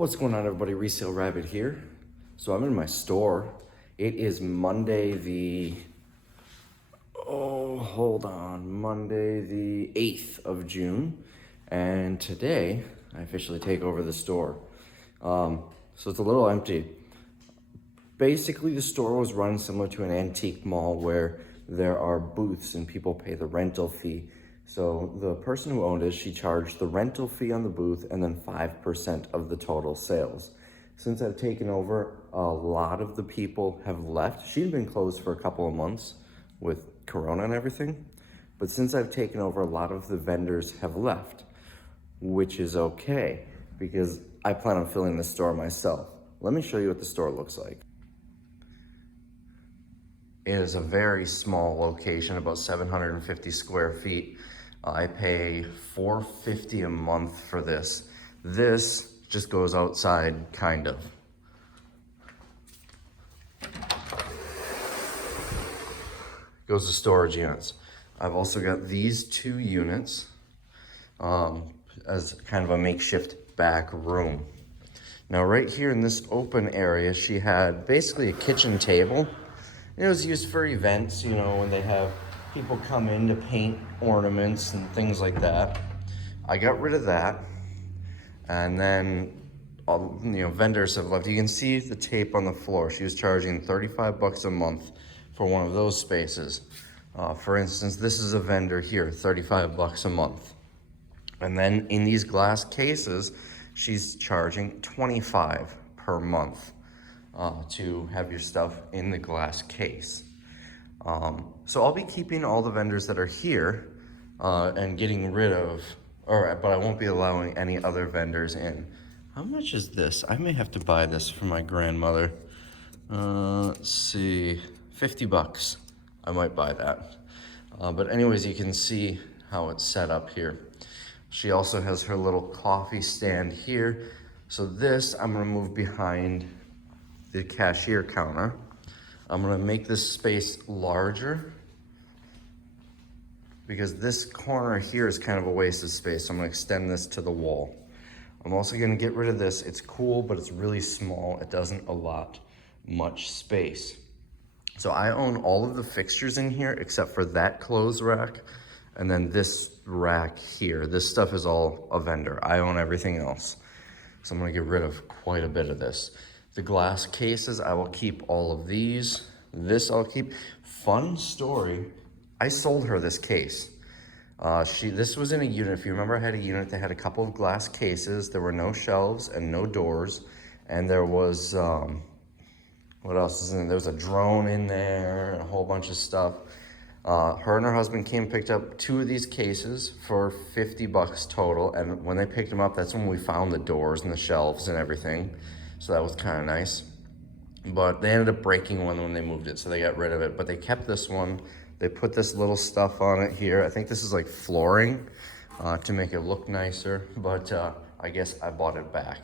What's going on, everybody? Resale Rabbit here. So I'm in my store. It is Monday Monday the 8th of June. And today I officially take over the store. So it's a little empty. Basically, the store was run similar to an antique mall where there are booths and people pay the rental fee. So the person who owned it, she charged the rental fee on the booth and then 5% of the total sales. Since I've taken over, a lot of the people have left. She'd been closed for a couple of months with Corona and everything. But since I've taken over, a lot of the vendors have left, which is okay because I plan on filling the store myself. Let me show you what the store looks like. It is a very small location, about 750 square feet. I pay $450 a month for this. This just goes outside, kind of. Goes to storage units. I've also got these 2 units as kind of a makeshift back room. Now right here in this open area, she had basically a kitchen table. It was used for events, you know, when they have people come in to paint ornaments and things like that. I got rid of that. And then, vendors have left. You can see the tape on the floor. She was charging $35 a month for one of those spaces. For instance, this is a vendor here, $35 a month. And then in these glass cases, she's charging $25 per month. To have your stuff in the glass case. So I'll be keeping all the vendors that are here and getting rid of, but I won't be allowing any other vendors in. How much is this? I may have to buy this for my grandmother. Let's see, $50. I might buy that. But anyways, you can see how it's set up here. She also has her little coffee stand here. So this I'm gonna move behind the cashier counter. I'm gonna make this space larger because this corner here is kind of a waste of space. So I'm gonna extend this to the wall. I'm also gonna get rid of this. It's cool, but it's really small. It doesn't allot much space. So I own all of the fixtures in here except for that clothes rack and then this rack here. This stuff is all a vendor. I own everything else. So I'm gonna get rid of quite a bit of this. The glass cases, I will keep all of these. This I'll keep. Fun story, I sold her this case. This was in a unit. If you remember, I had a unit that had a couple of glass cases. There were no shelves and no doors. And there was, what else is in there? There was a drone in there and a whole bunch of stuff. Her and her husband came and picked up 2 of these cases for $50 total. And when they picked them up, that's when we found the doors and the shelves and everything. So that was kind of nice. But they ended up breaking one when they moved it, so they got rid of it. But they kept this one. They put this little stuff on it here. I think this is like flooring to make it look nicer, but I guess I bought it back.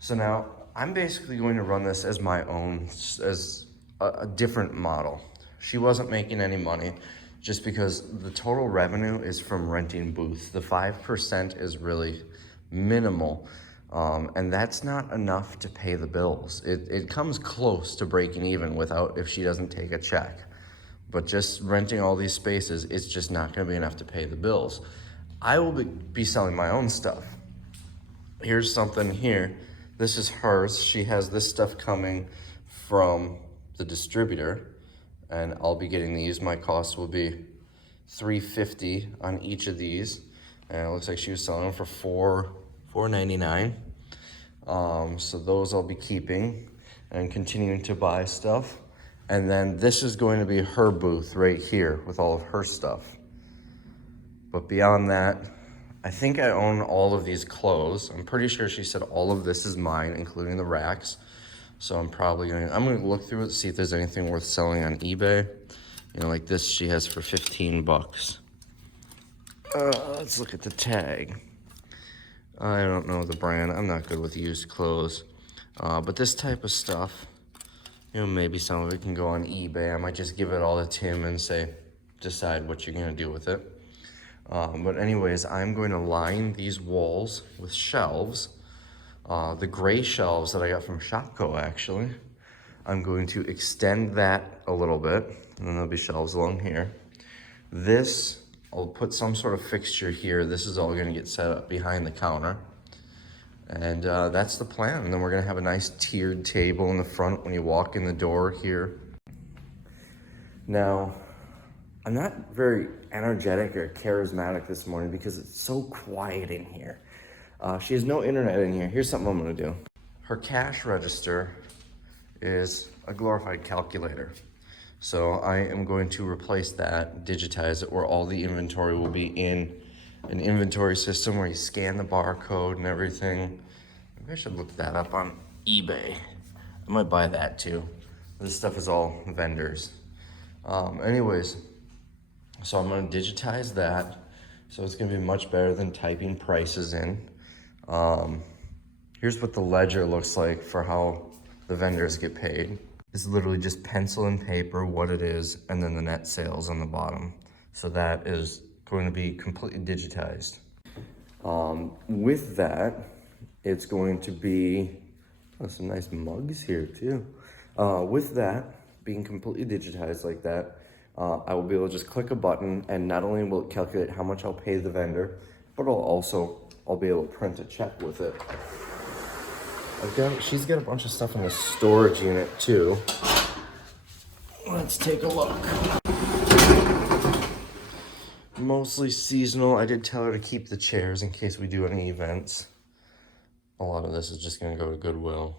So now I'm basically going to run this as my own, as a different model. She wasn't making any money just because the total revenue is from renting booths. The 5% is really minimal. And that's not enough to pay the bills. It comes close to breaking even without if she doesn't take a check. But just renting all these spaces, it's just not gonna be enough to pay the bills. I will be selling my own stuff. Here's something here. This is hers. She has this stuff coming from the distributor, and I'll be getting these. My cost will be $350 on each of these. And it looks like she was selling them for $4.99. So those I'll be keeping and continuing to buy stuff. And then this is going to be her booth right here with all of her stuff. But beyond that, I think I own all of these clothes. I'm pretty sure she said all of this is mine, including the racks. So I'm gonna look through it, see if there's anything worth selling on eBay. You know, like this she has for $15. Let's look at the tag. I don't know the brand. I'm not good with used clothes. But this type of stuff, you know, maybe some of it can go on eBay. I might just give it all to Tim and say, decide what you're gonna do with it. But anyways, I'm going to line these walls with shelves. The gray shelves that I got from Shopko, actually, I'm going to extend that a little bit, and then there'll be shelves along here. This, I'll put some sort of fixture here. This is all gonna get set up behind the counter. And that's the plan. And then we're gonna have a nice tiered table in the front when you walk in the door here. Now, I'm not very energetic or charismatic this morning because it's so quiet in here. She has no internet in here. Here's something I'm gonna do. Her cash register is a glorified calculator. So I am going to replace that, digitize it, where all the inventory will be in an inventory system where you scan the barcode and everything. Maybe I should look that up on eBay. I might buy that too. This stuff is all vendors. Anyways, so I'm gonna digitize that. So it's gonna be much better than typing prices in. Here's what the ledger looks like for how the vendors get paid. It's literally just pencil and paper, what it is, and then the net sales on the bottom. So that is going to be completely digitized. With that, it's going to be, some nice mugs here too. With that being completely digitized like that, I will be able to just click a button, and not only will it calculate how much I'll pay the vendor, but I'll be able to print a check with it. She's got a bunch of stuff in the storage unit too. Let's take a look. Mostly seasonal. I did tell her to keep the chairs in case we do any events. A lot of this is just gonna go to Goodwill.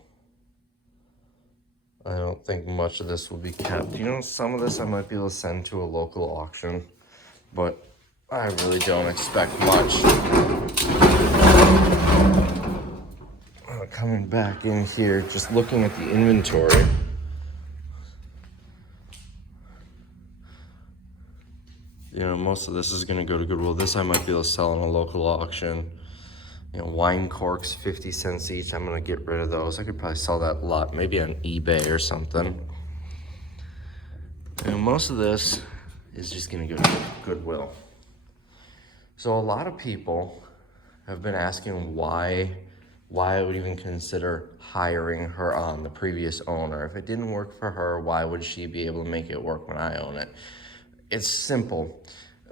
I don't think much of this will be kept. You know, some of this I might be able to send to a local auction, but I really don't expect much. Coming back in here, just looking at the inventory. You know, most of this is gonna go to Goodwill. This I might be able to sell in a local auction. You know, wine corks, 50 cents each. I'm gonna get rid of those. I could probably sell that lot, maybe on eBay or something. And most of this is just gonna go to Goodwill. So a lot of people have been asking why I would even consider hiring her on, the previous owner. If it didn't work for her, why would she be able to make it work when I own it? It's simple.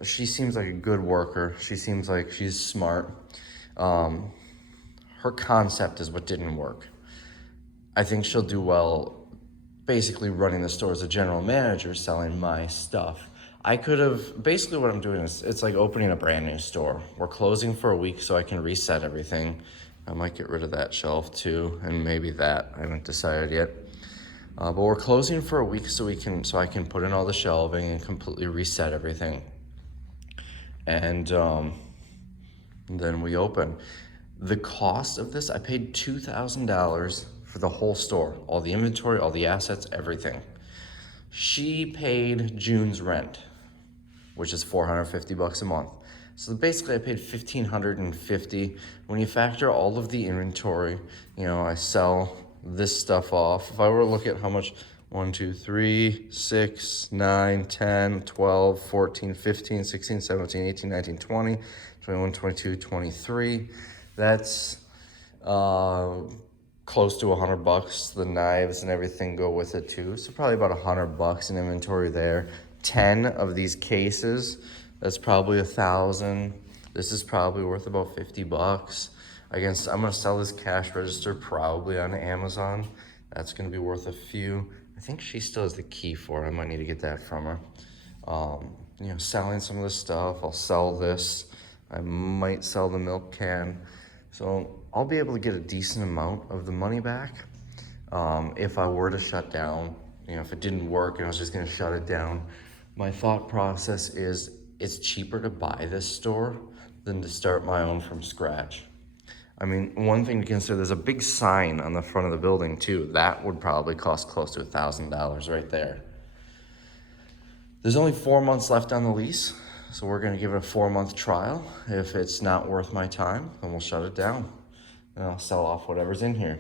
She seems like a good worker. She seems like she's smart. Her concept is what didn't work. I think she'll do well basically running the store as a general manager, selling my stuff. I could have, basically what I'm doing is, it's like opening a brand new store. We're closing for a week so I can reset everything. I might get rid of that shelf too, and maybe that, I haven't decided yet. But we're closing for a week so I can put in all the shelving and completely reset everything. And then we open. The cost of this, I paid $2,000 for the whole store, all the inventory, all the assets, everything. She paid June's rent, which is $450 a month. So basically I paid $1,550. When you factor all of the inventory, you know, I sell this stuff off. If I were to look at how much, 1, 2, 3, 6, 9, 10, 12, 14, 15, 16, 17, 18, 19, 20, 21, 22, 23. That's close to $100. The knives and everything go with it too. So probably about $100 in inventory there. 10 of these cases, that's probably $1,000. This is probably worth about $50. I guess I'm gonna sell this cash register probably on Amazon. That's gonna be worth a few. I think she still has the key for it. I might need to get that from her. You know, selling some of this stuff. I'll sell this. I might sell the milk can. So I'll be able to get a decent amount of the money back. If I were to shut down, you know, if it didn't work and I was just gonna shut it down, my thought process is it's cheaper to buy this store than to start my own from scratch. I mean, one thing to consider, there's a big sign on the front of the building too. That would probably cost close to $1,000 right there. There's only 4 months left on the lease, so we're gonna give it a 4-month trial. If it's not worth my time, then we'll shut it down and I'll sell off whatever's in here.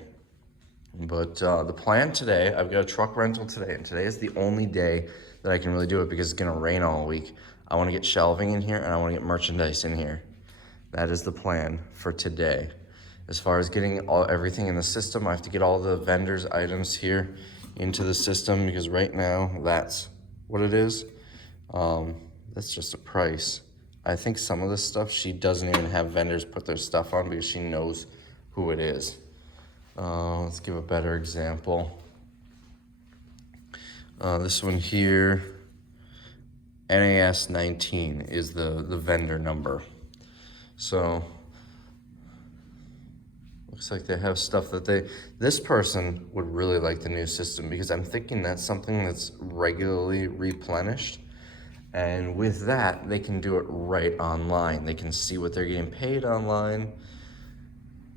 But the plan today, I've got a truck rental today, and today is the only day that I can really do it because it's gonna rain all week. I wanna get shelving in here and I wanna get merchandise in here. That is the plan for today. As far as getting everything in the system, I have to get all the vendors' items here into the system because right now that's what it is. That's just a price. I think some of this stuff she doesn't even have vendors put their stuff on because she knows who it is. Let's give a better example. This one here, NAS 19 is the vendor number. So looks like they have stuff that this person would really like the new system because I'm thinking that's something that's regularly replenished. And with that, they can do it right online. They can see what they're getting paid online.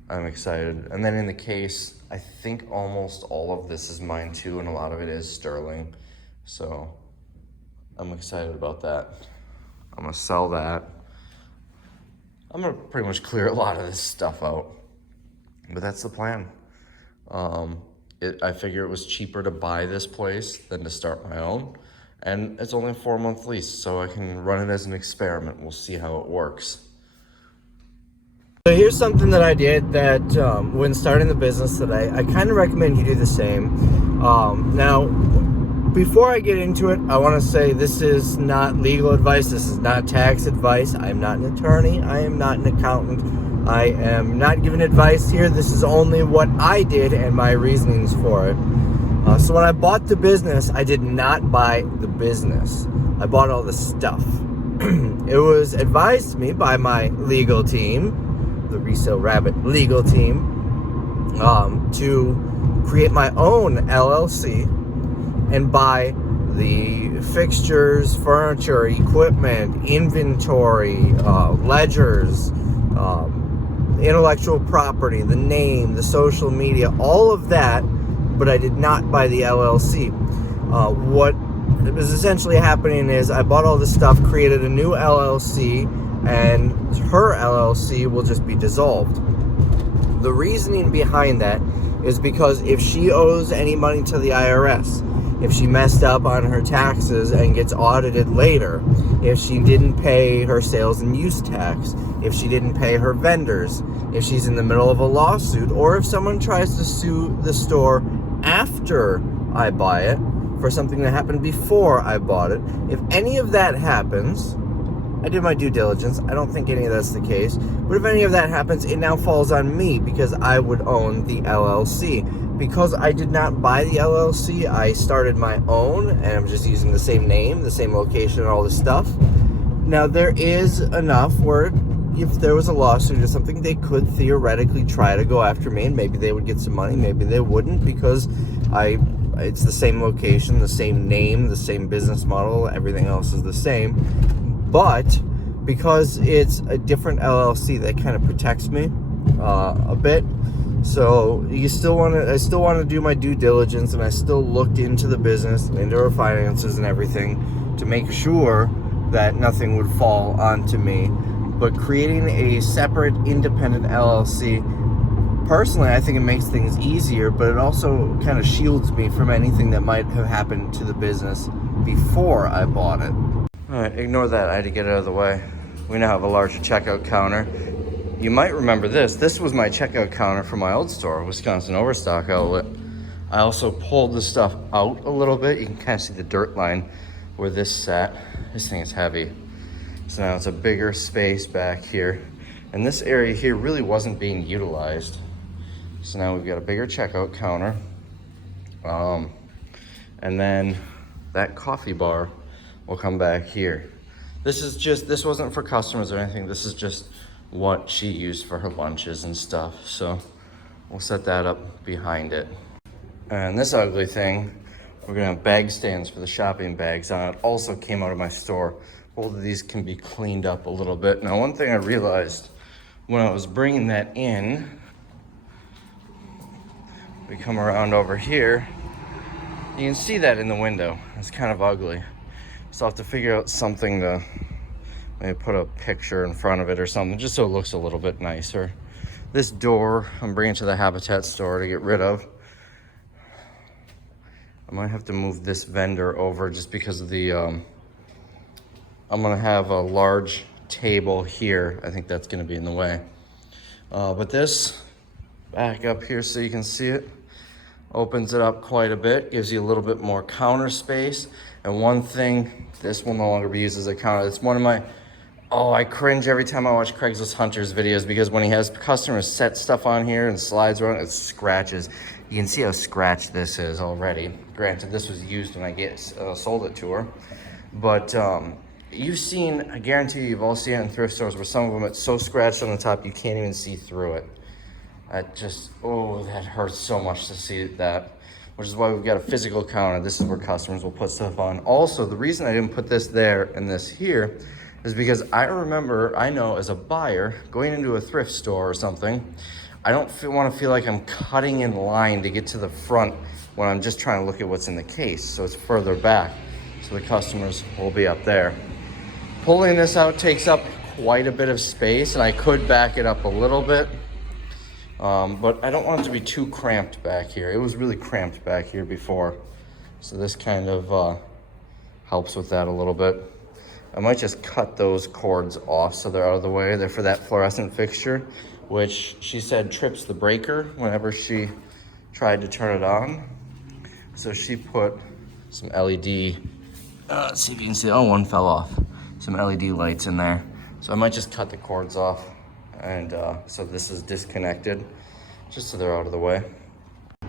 I'm excited. And then in the case, I think almost all of this is mine too, and a lot of it is sterling. So I'm excited about that. I'm gonna sell that. I'm gonna pretty much clear a lot of this stuff out. But that's the plan. I figure it was cheaper to buy this place than to start my own. And it's only a 4-month lease, so I can run it as an experiment. We'll see how it works. So here's something that I did that when starting the business that I kind of recommend you do the same. Now, before I get into it, I want to say this is not legal advice. This is not tax advice. I am not an attorney. I am not an accountant. I am not giving advice here. This is only what I did and my reasonings for it. So when I bought the business, I did not buy the business. I bought all the stuff. It was advised to me by my legal team, the Resale Rabbit legal team, to create my own LLC and buy the fixtures, furniture, equipment, inventory, ledgers, intellectual property, the name, the social media, all of that. But I did not buy the LLC. What was essentially happening is I bought all this stuff, created a new LLC, and her LLC will just be dissolved. The reasoning behind that is because if she owes any money to the IRS, if she messed up on her taxes and gets audited later, if she didn't pay her sales and use tax, if she didn't pay her vendors, if she's in the middle of a lawsuit, or if someone tries to sue the store after I buy it for something that happened before I bought it, if any of that happens, I did my due diligence. I don't think any of that's the case. But if any of that happens, it now falls on me because I would own the LLC. Because I did not buy the LLC, I started my own, and I'm just using the same name, the same location, and all this stuff. Now, there is enough where if there was a lawsuit or something, they could theoretically try to go after me, and maybe they would get some money, maybe they wouldn't, because it's the same location, the same name, the same business model, everything else is the same. But because it's a different LLC, that kind of protects me a bit. So I still want to do my due diligence, and I still looked into the business, into her finances and everything to make sure that nothing would fall onto me. But creating a separate independent LLC, personally, I think it makes things easier, but it also kind of shields me from anything that might have happened to the business before I bought it. All right, ignore that. I had to get it out of the way. We now have a larger checkout counter. You might remember this. This was my checkout counter for my old store, Wisconsin Overstock Outlet. I also pulled the stuff out a little bit. You can kind of see the dirt line where this sat. This thing is heavy. So now it's a bigger space back here. And this area here really wasn't being utilized. So now we've got a bigger checkout counter. And then that coffee bar will come back here. This wasn't for customers or anything. This is just what she used for her lunches and stuff. So we'll set that up behind it. And this ugly thing, we're gonna have bag stands for the shopping bags on it. Also came out of my store. Both of these can be cleaned up a little bit. Now, one thing I realized when I was bringing that in, we come around over here, you can see that in the window. It's kind of ugly. So I'll have to figure out something to maybe put a picture in front of it or something, just so it looks a little bit nicer. This door, I'm bringing to the Habitat store to get rid of. I might have to move this vendor over just because of the, I'm gonna have a large table here. I think that's gonna be in the way. But this Back up here so you can see it. Opens it up quite a bit, gives you a little bit more counter space. And one thing, this will no longer be used as a counter. It's one of my, oh, I cringe every time I watch Craigslist Hunters videos because when he has customers set stuff on here and slides around, it scratches. You can see how scratched this is already. Granted, this was used when I sold it to her. But you've seen, I guarantee you've all seen it in thrift stores where some of them it's so scratched on the top you can't even see through it. That just, oh, that hurts so much to see that, which is why we've got a physical counter. This is where customers will put stuff on. Also, the reason I didn't put this there and this here is because I know as a buyer, going into a thrift store or something, I don't want to feel like I'm cutting in line to get to the front when I'm just trying to look at what's in the case. So it's further back, so the customers will be up there. Pulling this out takes up quite a bit of space, and I could back it up a little bit. But I don't want it to be too cramped back here. It was really cramped back here before. So this kind of helps with that a little bit. I might just cut those cords off so they're out of the way. They're for that fluorescent fixture, which she said trips the breaker whenever she tried to turn it on. So she put some LED, let's see if you can see, oh, one fell off. Some LED lights in there. So I might just cut the cords off. And so this is disconnected, just so they're out of the way.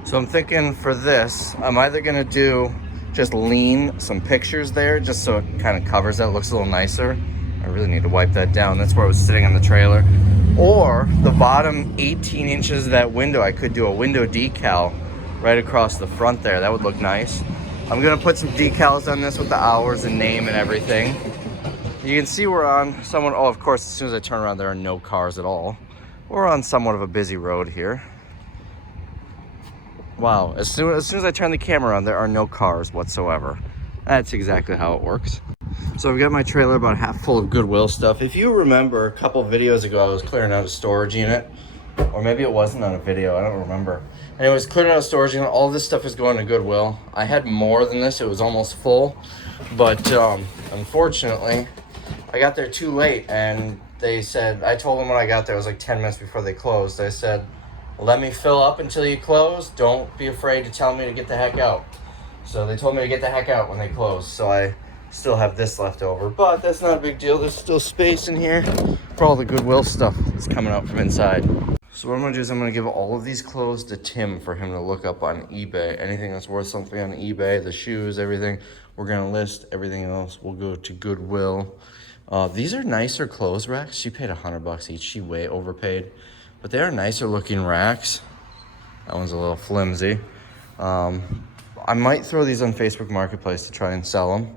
So I'm thinking for this, I'm either gonna do just lean some pictures there, just so it kind of covers that, looks a little nicer. I really need to wipe that down. That's where it was sitting on the trailer. Or the bottom 18 inches of that window, I could do a window decal right across the front there. That would look nice. I'm gonna put some decals on this with the hours and name and everything. You can see we're on oh, of course, as soon as I turn around, there are no cars at all. We're on somewhat of a busy road here. Wow, as soon as I turn the camera on, there are no cars whatsoever. That's exactly how it works. So I've got my trailer about half full of Goodwill stuff. If you remember, a couple videos ago, I was clearing out a storage unit. Or maybe it wasn't on a video, I don't remember. Anyways, clearing out a storage unit, all this stuff is going to Goodwill. I had more than this, it was almost full. But unfortunately, I got there too late, and they said, I told them when I got there, it was like 10 minutes before they closed. I said, let me fill up until you close. Don't be afraid to tell me to get the heck out. So they told me to get the heck out when they closed. So I still have this left over, but that's not a big deal. There's still space in here for all the Goodwill stuff that's coming out from inside. So what I'm gonna do is I'm gonna give all of these clothes to Tim for him to look up on eBay. Anything that's worth something on eBay, the shoes, everything, we're gonna list. Everything else will go to Goodwill. These are nicer clothes racks. She paid $100 each. She way overpaid, but they are nicer looking racks. That one's a little flimsy. I might throw these on Facebook Marketplace to try and sell them.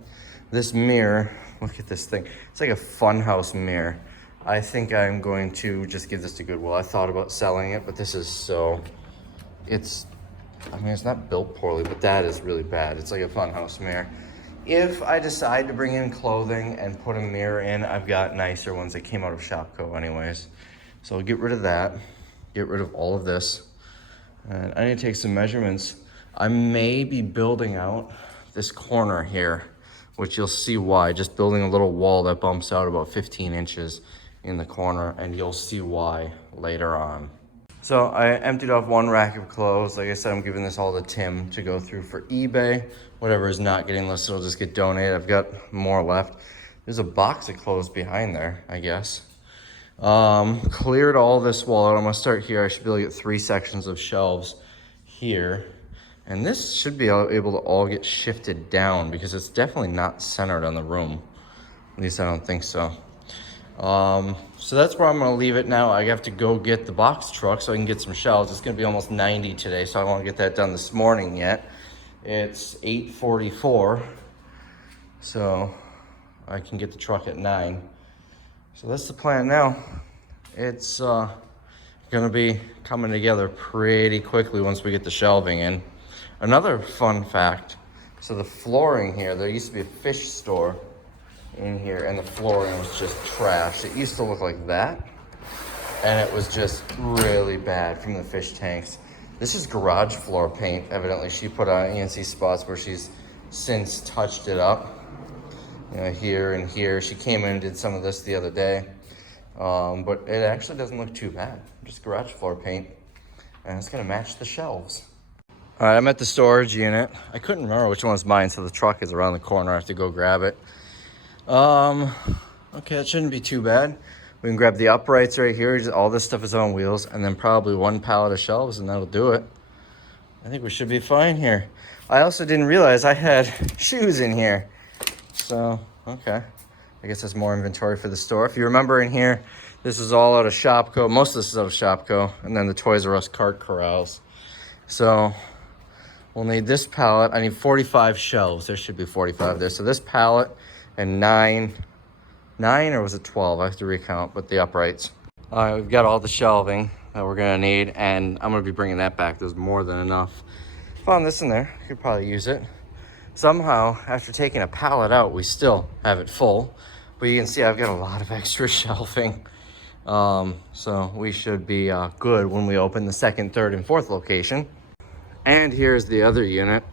This mirror, look at this thing. It's like a funhouse mirror. I think I'm going to just give this to Goodwill. I thought about selling it, but this is so, I mean, it's not built poorly, but that is really bad. It's like a funhouse mirror. If I decide to bring in clothing and put a mirror in, I've got nicer ones that came out of Shopko anyways. So I'll get rid of that, get rid of all of this. And I need to take some measurements. I may be building out this corner here, which you'll see why, just building a little wall that bumps out about 15 inches in the corner, and you'll see why later on. So I emptied off one rack of clothes. Like I said, I'm giving this all to Tim to go through for eBay. Whatever is not getting listed will just get donated. I've got more left. There's a box of clothes behind there, I guess. Cleared all this wall out. I'm gonna start here. I should be able to get 3 sections of shelves here. And this should be able to all get shifted down because it's definitely not centered on the room. At least I don't think so. So that's where I'm gonna leave it now. I have to go get the box truck so I can get some shelves. It's gonna be almost 90 today, so I won't get that done this morning yet. It's 8:44, so I can get the truck at 9. So that's the plan now. It's gonna be coming together pretty quickly once we get the shelving in. Another fun fact, so the flooring here, there used to be a fish store in here and the flooring was just trash. It used to look like that and it was just really bad from the fish tanks. This is garage floor paint. Evidently she put on ENC spots where she's since touched it up. You know, here and here. She came in and did some of this the other day. But it actually doesn't look too bad. Just garage floor paint. And it's gonna match the shelves. All right, I'm at the storage unit. I couldn't remember which one's mine, so the truck is around the corner. I have to go grab it. Okay, it shouldn't be too bad. We can grab the uprights right here. All this stuff is on wheels, and then probably one pallet of shelves, and that'll do it. I think we should be fine here. I also didn't realize I had shoes in here. So, okay. I guess there's more inventory for the store. If you remember in here, this is all out of Shopko. Most of this is out of Shopko, and then the Toys R Us cart corrals. So, we'll need this pallet. I need 45 shelves. There should be 45 there. So this pallet and nine, or was it 12? I have to recount, but the uprights. All right, we've got all the shelving that we're gonna need, and I'm gonna be bringing that back. There's more than enough. Found this in there, could probably use it. Somehow, after taking a pallet out, we still have it full, but you can see I've got a lot of extra shelving. So we should be good when we open the second, third, and fourth location. And here's the other unit.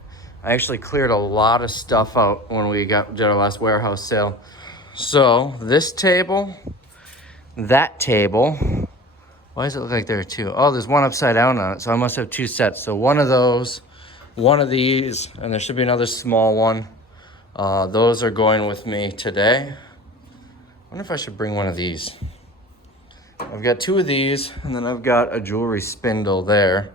I actually cleared a lot of stuff out when we did our last warehouse sale. So this table, that table, why does it look like there are two? Oh, there's one upside down on it, so I must have two sets. So one of those, one of these, and there should be another small one. Those are going with me today. I wonder if I should bring one of these. I've got two of these, and then I've got a jewelry spindle there.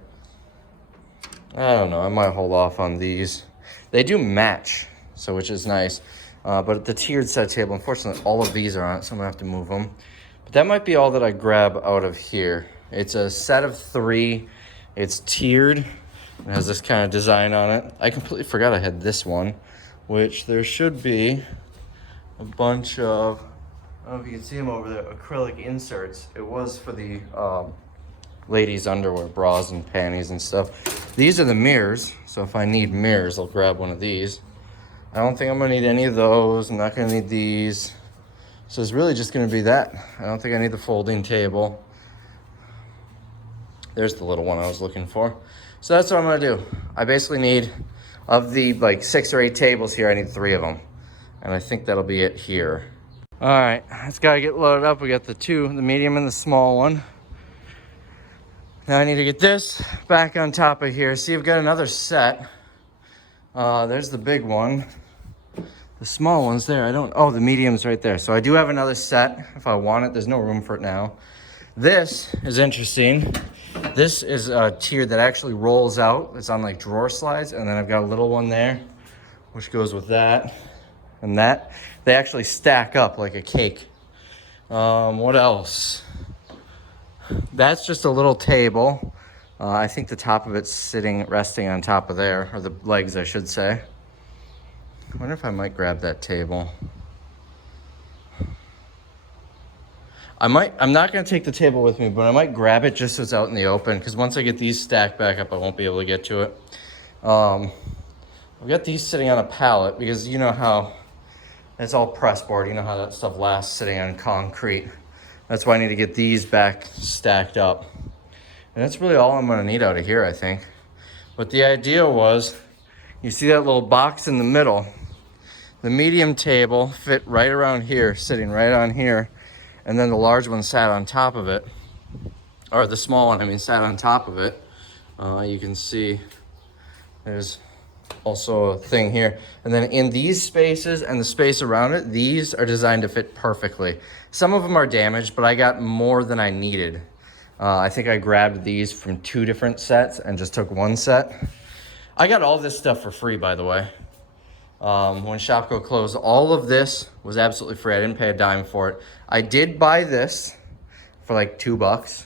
I don't know, I might hold off on these. They do match, so which is nice. But the tiered set table, unfortunately, all of these are on it, so I'm gonna have to move them. But that might be all that I grab out of here. It's a set of 3. It's tiered. It has this kind of design on it. I completely forgot I had this one, which there should be a bunch of, I don't know if you can see them over there, acrylic inserts. It was for the ladies' underwear, bras and panties and stuff. These are the mirrors, so if I need mirrors, I'll grab one of these. I don't think I'm gonna need any of those. I'm not gonna need these. So it's really just gonna be that. I don't think I need the folding table. There's the little one I was looking for. So that's what I'm gonna do. I basically need, of the like 6 or 8 tables here, I need 3 of them. And I think that'll be it here. All right, it's gotta get loaded up. We got the 2, the medium and the small one. Now I need to get this back on top of here. See, I've got another set. There's the big one. The small one's there. Oh, the medium's right there. So I do have another set if I want it. There's no room for it now. This is interesting. This is a tier that actually rolls out. It's on like drawer slides. And then I've got a little one there, which goes with that and that. They actually stack up like a cake. What else? That's just a little table. I think the top of it's resting on top of there, or the legs, I should say. I wonder if I might grab that table. I'm not gonna take the table with me, but I might grab it just so it's out in the open, because once I get these stacked back up, I won't be able to get to it. I've got these sitting on a pallet, because you know how it's all press board. You know how that stuff lasts sitting on concrete. That's why I need to get these back stacked up. And that's really all I'm gonna need out of here, I think. But the idea was, you see that little box in the middle? The medium table fit right around here, sitting right on here. And then the large one sat on top of it. Or the small one, I mean, sat on top of it. You can see there's also a thing here. And then in these spaces and the space around it, these are designed to fit perfectly. Some of them are damaged, but I got more than I needed. I think I grabbed these from 2 different sets and just took 1 set. I got all this stuff for free, by the way. When Shopko closed, all of this was absolutely free. I didn't pay a dime for it. I did buy this for like $2.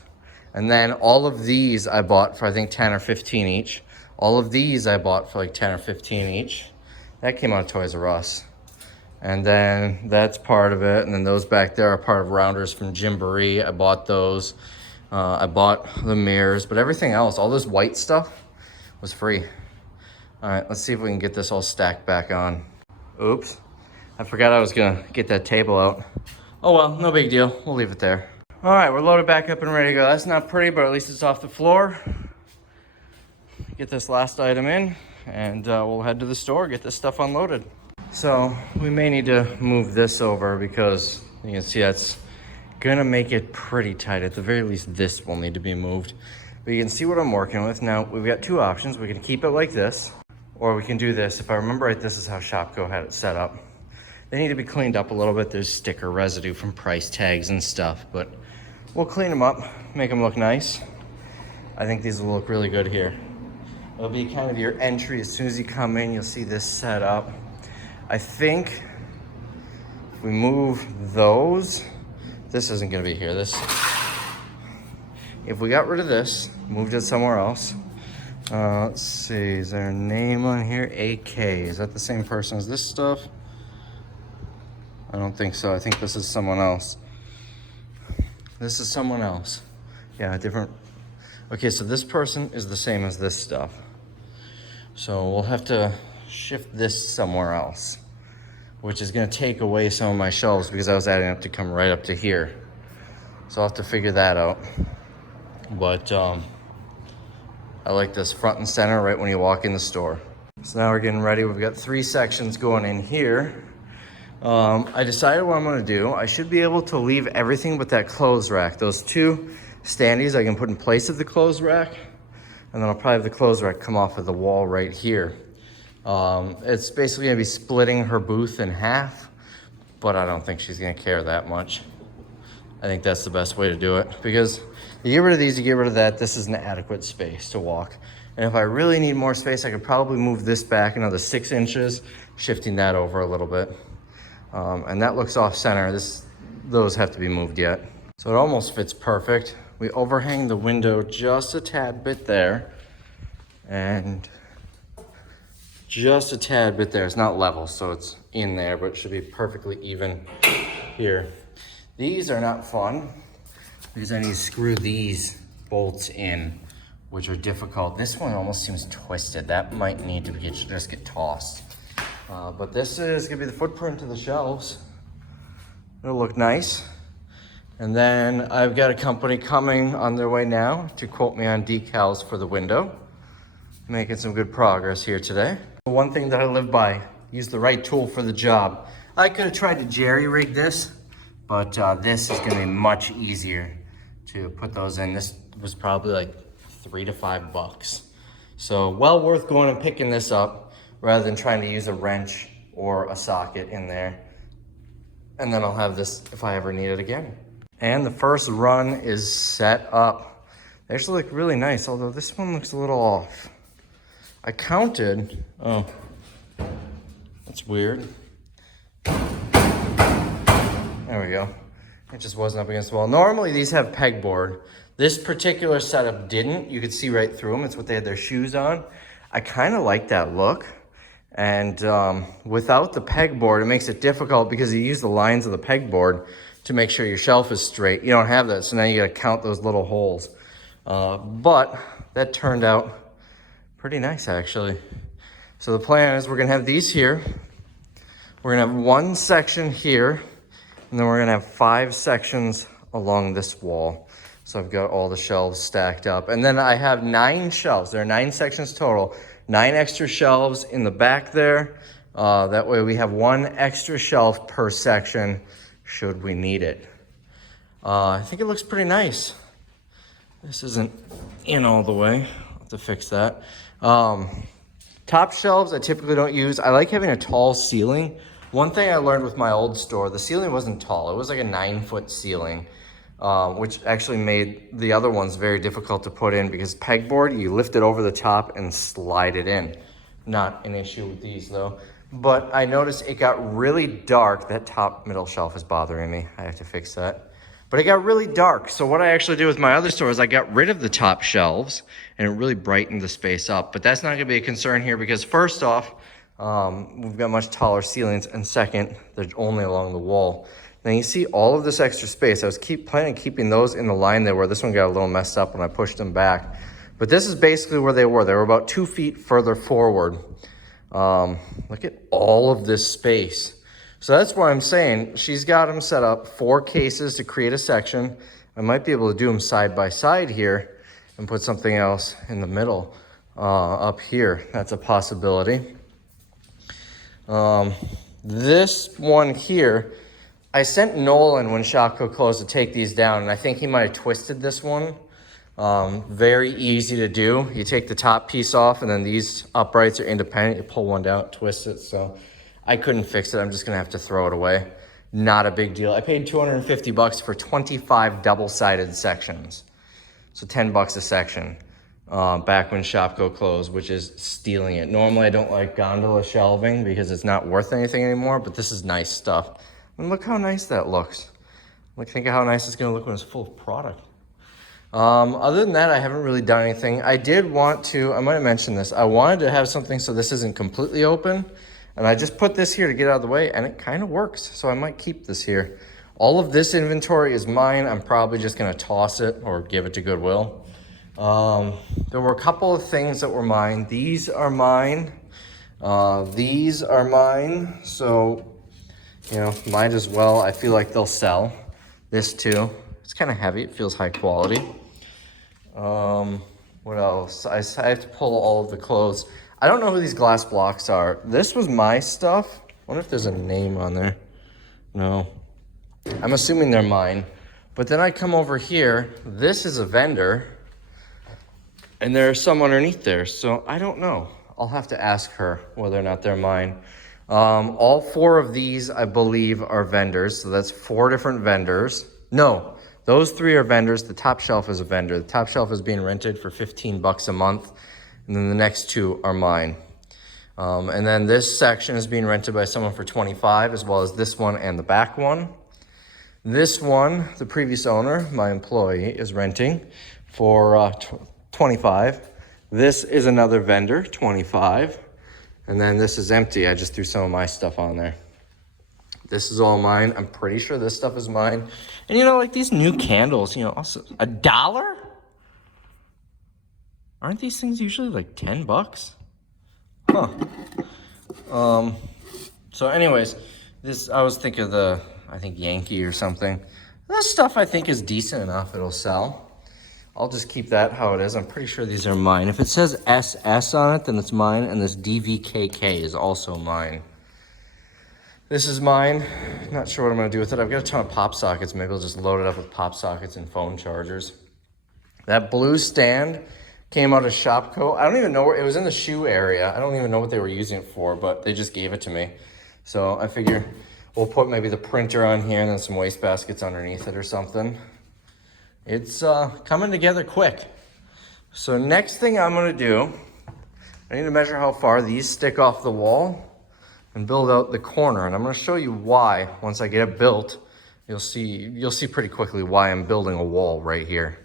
And then all of these I bought for I think 10 or 15 each. All of these I bought for like 10 or 15 each. That came out of Toys R Us. And then that's part of it. And then those back there are part of Rounders from Gymboree. I bought those. I bought the mirrors, but everything else, all this white stuff was free. All right, let's see if we can get this all stacked back on. Oops, I forgot I was gonna get that table out. Oh well, no big deal, we'll leave it there. All right, we're loaded back up and ready to go. That's not pretty, but at least it's off the floor. Get this last item in, and we'll head to the store, get this stuff unloaded. So we may need to move this over because you can see that's gonna make it pretty tight. At the very least, this will need to be moved But you can see what I'm working with. Now, we've got two options. We can keep it like this, or we can do this. If I remember right, this is how Shopko had it set up. They need to be cleaned up a little bit. There's sticker residue from price tags and stuff, but we'll clean them up, make them look nice. I think these will look really good here. It'll be kind of your entry. As soon as you come in, you'll see this set up. I think if we move those, this isn't gonna be here. If we got rid of this, moved it somewhere else, let's see, is there a name on here? AK, is that the same person as this stuff? I don't think so. I think this is someone else. This is someone else. Yeah, different. Okay, so this person is the same as this stuff. So we'll have to shift this somewhere else, which is gonna take away some of my shelves because I was adding it to come right up to here. So I'll have to figure that out. But I like this front and center right when you walk in the store. So now we're getting ready. We've got 3 sections going in here. I decided what I'm gonna do. I should be able to leave everything but that clothes rack. Those 2 standees I can put in place of the clothes rack, and then I'll probably have the clothes rack come off of the wall right here. It's basically gonna be splitting her booth in half, but I don't think she's gonna care that much. I think that's the best way to do it, because you get rid of these, you get rid of that. This is an adequate space to walk. And if I really need more space, I could probably move this back another 6 inches, shifting that over a little bit. And that looks off center. Those have to be moved yet. So it almost fits perfect. We overhang the window just a tad bit there, and just a tad bit there. It's not level, so it's in there, but it should be perfectly even here. These are not fun because I need to screw these bolts in, which are difficult. This one almost seems twisted. That might need to just get tossed. But this is gonna be the footprint of the shelves. It'll look nice. And then I've got a company coming on their way now to quote me on decals for the window. Making some good progress here today. One thing that I live by, use the right tool for the job. I could have tried to jerry-rig this, but this is gonna be much easier to put those in. This was probably like $3 to $5. So well worth going and picking this up rather than trying to use a wrench or a socket in there. And then I'll have this if I ever need it again. And the first run is set up. They actually look really nice, although this one looks a little off. I counted, oh, that's weird. There we go. It just wasn't up against the wall. Normally these have pegboard. This particular setup didn't. You could see right through them. It's what they had their shoes on. I kind of like that look. And without the pegboard, it makes it difficult because you use the lines of the pegboard to make sure your shelf is straight. You don't have that, so now you gotta count those little holes. But that turned out pretty nice, actually. So the plan is we're gonna have these here. We're gonna have 1 section here, and then we're gonna have 5 sections along this wall. So I've got all the shelves stacked up. And then I have 9 shelves. There are 9 sections total. 9 extra shelves in the back there. That way we have 1 extra shelf per section should we need it. I think it looks pretty nice. This isn't in all the way. I'll have to fix that. Top shelves I typically don't use. I like having a tall ceiling. One thing I learned with my old store, the ceiling wasn't tall. It was like a 9-foot ceiling, which actually made the other ones very difficult to put in because pegboard, you lift it over the top and slide it in. Not an issue with these though. But I noticed it got really dark. That top middle shelf is bothering me. I have to fix that. But it got really dark. So what I actually did with my other store is I got rid of the top shelves and it really brightened the space up. But that's not gonna be a concern here because first off, we've got much taller ceilings, and second, they're only along the wall. Now you see all of this extra space. I was planning on keeping those in the line there where this one got a little messed up when I pushed them back. But this is basically where they were. They were about 2 feet further forward. Look at all of this space. So that's why I'm saying she's got them set up 4 cases to create a section. I might be able to do them side by side here and put something else in the middle up here. That's a possibility. This one here, I sent Nolan when Shopko closed to take these down, and I think he might have twisted this one Very easy to do. You take the top piece off, and then these uprights are independent. You pull one down, twist it. So I couldn't fix it. I'm just gonna have to throw it away. Not a big deal. I paid $250 for 25 double-sided sections. So $10 a section. Back when Shopko closed, which is stealing it. Normally I don't like gondola shelving because it's not worth anything anymore, but this is nice stuff. And look how nice that looks. Like, think of how nice it's gonna look when it's full of product. Other than that, I haven't really done anything. I did want to, I might have mentioned this, I wanted to have something so this isn't completely open, and I just put this here to get out of the way, and it kind of works, so I might keep this here. All of this inventory is mine. I'm probably just gonna toss it or give it to Goodwill. There were a couple of things that were mine. These are mine. These are mine, so, you know, might as well. I feel like they'll sell. This too. It's kind of heavy. It feels high quality. What else? I have to pull all of the clothes. I don't know who these glass blocks are. This was my stuff. I wonder if there's a name on there. No. I'm assuming they're mine. But then I come over here. This is a vendor. And there's some underneath there. So I don't know. I'll have to ask her whether or not they're mine. All 4 of these, I believe, are vendors. So that's 4 different vendors. No. Those 3 are vendors. The top shelf is a vendor. The top shelf is being rented for $15 a month. And then the next 2 are mine. And then this section is being rented by someone for $25, as well as this one and the back one. This one, the previous owner, my employee, is renting for $25. This is another vendor, $25. And then this is empty. I just threw some of my stuff on there. This is all mine. I'm pretty sure this stuff is mine. And you know, like these new candles, you know, also $1? Aren't these things usually like $10? Huh. So anyways, this, I was thinking of the, I think Yankee or something. This stuff I think is decent enough. It'll sell. I'll just keep that how it is. I'm pretty sure these are mine. If it says SS on it, then it's mine. And this DVKK is also mine. This is mine. Not sure what I'm gonna do with it. I've got a ton of pop sockets. Maybe I'll just load it up with pop sockets and phone chargers. That blue stand came out of Shopko. I don't even know where, it was in the shoe area. I don't even know what they were using it for, but they just gave it to me. So I figure we'll put maybe the printer on here and then some waste baskets underneath it or something. It's coming together quick. So next thing I'm gonna do, I need to measure how far these stick off the wall and build out the corner. And I'm gonna show you why. Once I get it built, you'll see pretty quickly why I'm building a wall right here.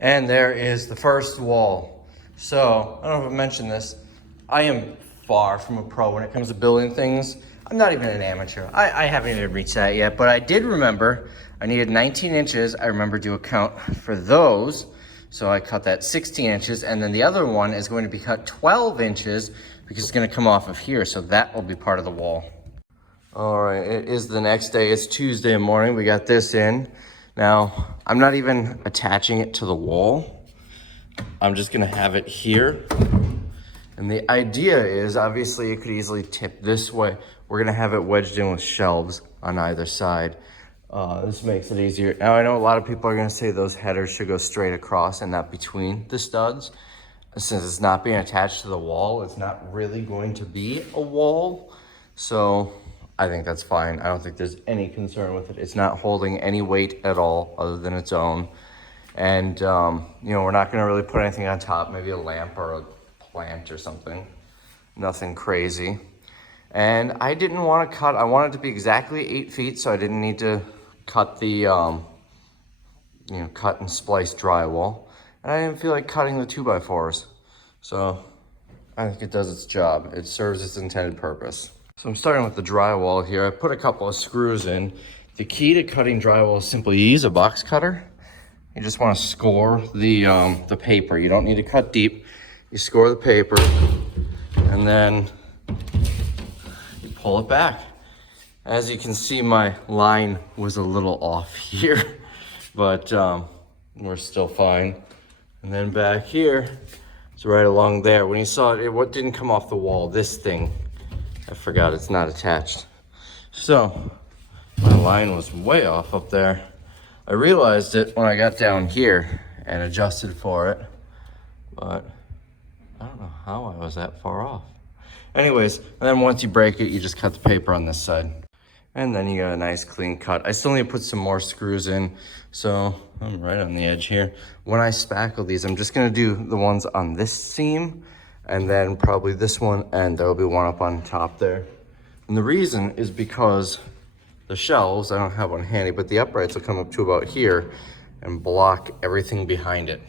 And there is the first wall. So, I don't know if I mentioned this, I am far from a pro when it comes to building things. I'm not even an amateur. I haven't even reached that yet, but I did remember I needed 19 inches. I remember to account for those. So I cut that 16 inches, and then the other one is going to be cut 12 inches because it's gonna come off of here, so that will be part of the wall. All right, it is the next day. It's Tuesday morning. We got this in. Now, I'm not even attaching it to the wall. I'm just gonna have it here. And the idea is, obviously, it could easily tip this way. We're gonna have it wedged in with shelves on either side. This makes it easier. Now, I know a lot of people are gonna say those headers should go straight across and not between the studs. Since it's not being attached to the wall, it's not really going to be a wall. So I think that's fine. I don't think there's any concern with it. It's not holding any weight at all other than its own. And, you know, we're not gonna really put anything on top, maybe a lamp or a plant or something. Nothing crazy. And I didn't want to cut, I wanted it to be exactly 8 feet, so I didn't need to cut the, you know, cut and splice drywall. And I didn't feel like cutting the 2x4s. So I think it does its job. It serves its intended purpose. So I'm starting with the drywall here. I put a couple of screws in. The key to cutting drywall is simply use a box cutter. You just want to score the paper. You don't need to cut deep. You score the paper and then you pull it back. As you can see, my line was a little off here, but we're still fine. And then back here, it's right along there. When you saw it, what didn't come off the wall? This thing. I forgot it's not attached. So, my line was way off up there. I realized it when I got down here, and adjusted for it, but I don't know how I was that far off. Anyways, and then once you break it, you just cut the paper on this side. And then you got a nice clean cut. I still need to put some more screws in, so I'm right on the edge here. When I spackle these, I'm just gonna do the ones on this seam, and then probably this one, and there'll be one up on top there. And the reason is because the shelves, I don't have one handy, but the uprights will come up to about here and block everything behind it.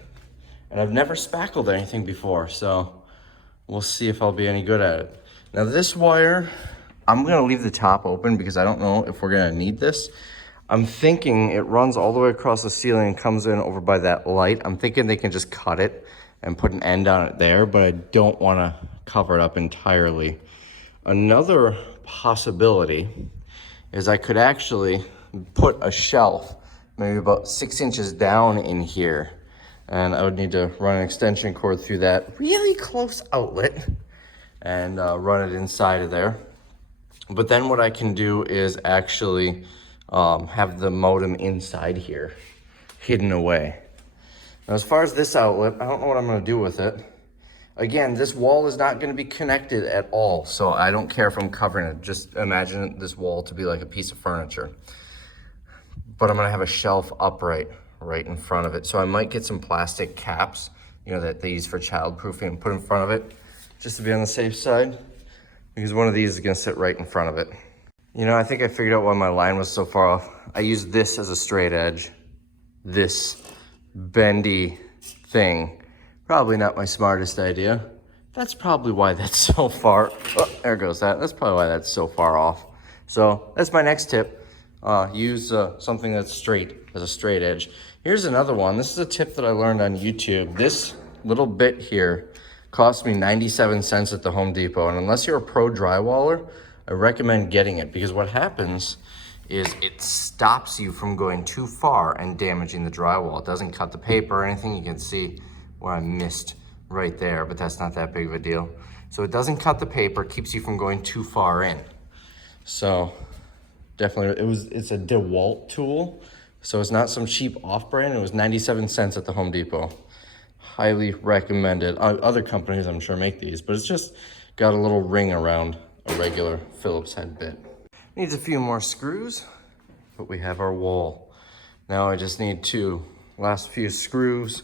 And I've never spackled anything before, so we'll see if I'll be any good at it. Now this wire, I'm gonna leave the top open because I don't know if we're gonna need this. I'm thinking it runs all the way across the ceiling and comes in over by that light. I'm thinking they can just cut it and put an end on it there, but I don't wanna cover it up entirely. Another possibility is I could actually put a shelf maybe about 6 inches down in here, and I would need to run an extension cord through that really close outlet and run it inside of there. But then what I can do is actually have the modem inside here, hidden away. Now, as far as this outlet, I don't know what I'm gonna do with it. Again, this wall is not gonna be connected at all, so I don't care if I'm covering it. Just imagine this wall to be like a piece of furniture. But I'm gonna have a shelf upright right in front of it. So I might get some plastic caps, you know, that they use for childproofing and put in front of it, just to be on the safe side, because one of these is gonna sit right in front of it. You know, I think I figured out why my line was so far off. I used this as a straight edge, this bendy thing. Probably not my smartest idea. That's probably why that's so far, oh, there goes that. That's probably why that's so far off. So that's my next tip. Use something that's straight, as a straight edge. Here's another one. This is a tip that I learned on YouTube. This little bit here cost me 97 cents at the Home Depot. And unless you're a pro drywaller, I recommend getting it, because what happens is it stops you from going too far and damaging the drywall. It doesn't cut the paper or anything. You can see where I missed right there, but that's not that big of a deal. So it doesn't cut the paper, keeps you from going too far in. So definitely, it's a DeWalt tool. So it's not some cheap off-brand. It was 97 cents at the Home Depot. Highly recommended. Other companies, I'm sure, make these, but it's just got a little ring around a regular Phillips head bit. Needs a few more screws, but we have our wall. Now I just need to, last few screws,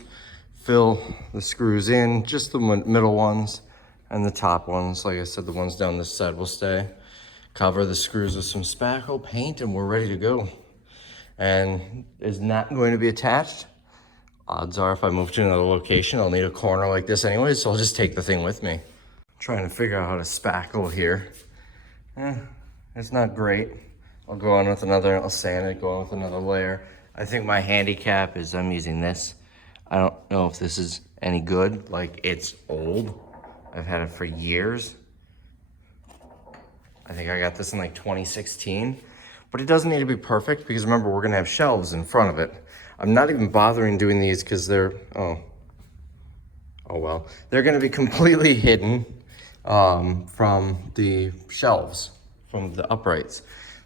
fill the screws in, just the middle ones and the top ones. Like I said, the ones down this side will stay. Cover the screws with some spackle paint and we're ready to go. And it's not going to be attached. Odds are if I move to another location, I'll need a corner like this anyway, so I'll just take the thing with me. Trying to figure out how to spackle here. It's not great. I'll go on with another, I'll sand it, go on with another layer. I think my handicap is I'm using this. I don't know if this is any good, like it's old. I've had it for years. I think I got this in like 2016, but it doesn't need to be perfect because remember, we're gonna have shelves in front of it. I'm not even bothering doing these because they're, oh well. They're gonna be completely hidden from the shelves, from the uprights.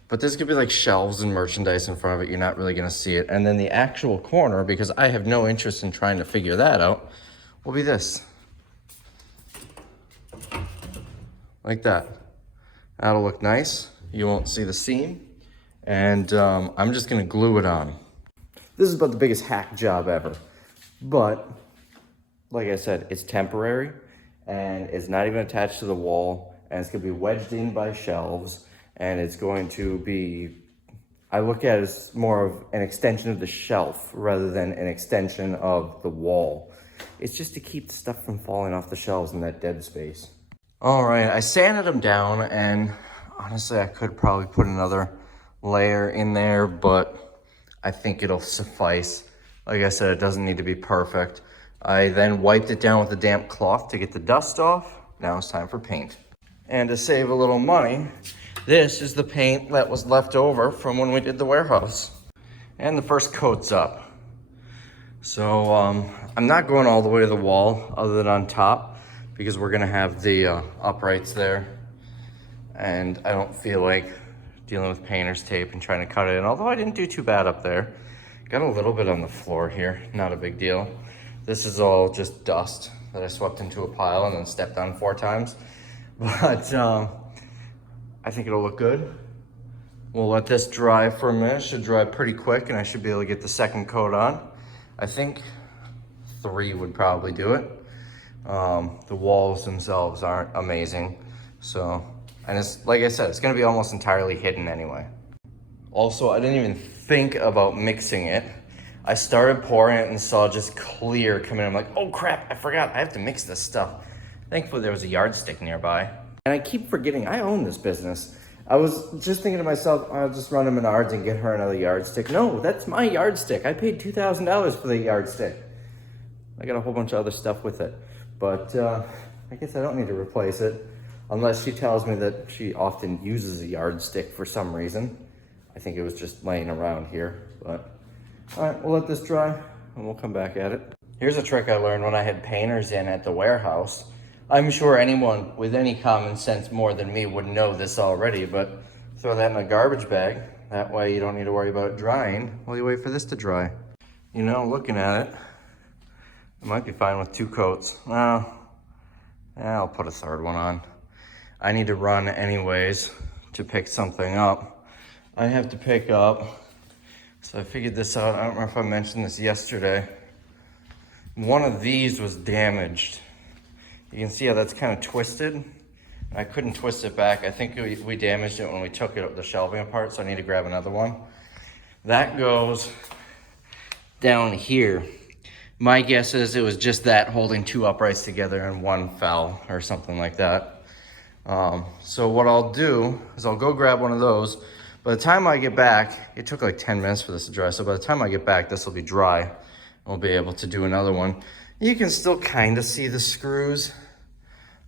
But there's gonna be like shelves and merchandise in front of it. You're not really gonna see it. And then the actual corner, because I have no interest in trying to figure that out, will be this. Like that. That'll look nice. You won't see the seam. And I'm just gonna glue it on. This is about the biggest hack job ever. But, like I said, it's temporary and it's not even attached to the wall and it's gonna be wedged in by shelves and it's going to be, I look at it as more of an extension of the shelf rather than an extension of the wall. It's just to keep the stuff from falling off the shelves in that dead space. All right, I sanded them down and honestly, I could probably put another layer in there, but I think it'll suffice. Like I said, it doesn't need to be perfect. I then wiped it down with a damp cloth to get the dust off. Now it's time for paint. And to save a little money, this is the paint that was left over from when we did the warehouse. And the first coat's up. So I'm not going all the way to the wall other than on top because we're gonna have the uprights there. And I don't feel like dealing with painter's tape and trying to cut it in, although I didn't do too bad up there. Got a little bit on the floor here, not a big deal. This is all just dust that I swept into a pile and then stepped on 4 times. But I think it'll look good. We'll let this dry for a minute. It should dry pretty quick and I should be able to get the second coat on. I think 3 would probably do it. The walls themselves aren't amazing. So, and it's like I said, it's gonna be almost entirely hidden anyway. Also, I didn't even think about mixing it. I started pouring it and saw just clear come in. I'm like, oh crap, I forgot, I have to mix this stuff. Thankfully there was a yardstick nearby. And I keep forgetting, I own this business. I was just thinking to myself, I'll just run to Menards and get her another yardstick. No, that's my yardstick. I paid $2,000 for the yardstick. I got a whole bunch of other stuff with it. But I guess I don't need to replace it unless she tells me that she often uses a yardstick for some reason. I think it was just laying around here, but all right, we'll let this dry and we'll come back at it. Here's a trick I learned when I had painters in at the warehouse. I'm sure anyone with any common sense more than me would know this already, but throw that in a garbage bag. That way you don't need to worry about it drying while you wait for this to dry. You know, looking at it, it might be fine with 2 coats. Well, I'll put a 3rd one on. I need to run anyways to pick something up. I have to pick up, so I figured this out. I don't know if I mentioned this yesterday. One of these was damaged. You can see how that's kind of twisted. I couldn't twist it back. I think we damaged it when we took it the shelving apart, so I need to grab another one. That goes down here. My guess is it was just that holding 2 uprights together and one fell or something like that. So what I'll do is I'll go grab one of those. By the time I get back, it took like 10 minutes for this to dry, so by the time I get back, this will be dry. I'll be able to do another one. You can still kind of see the screws.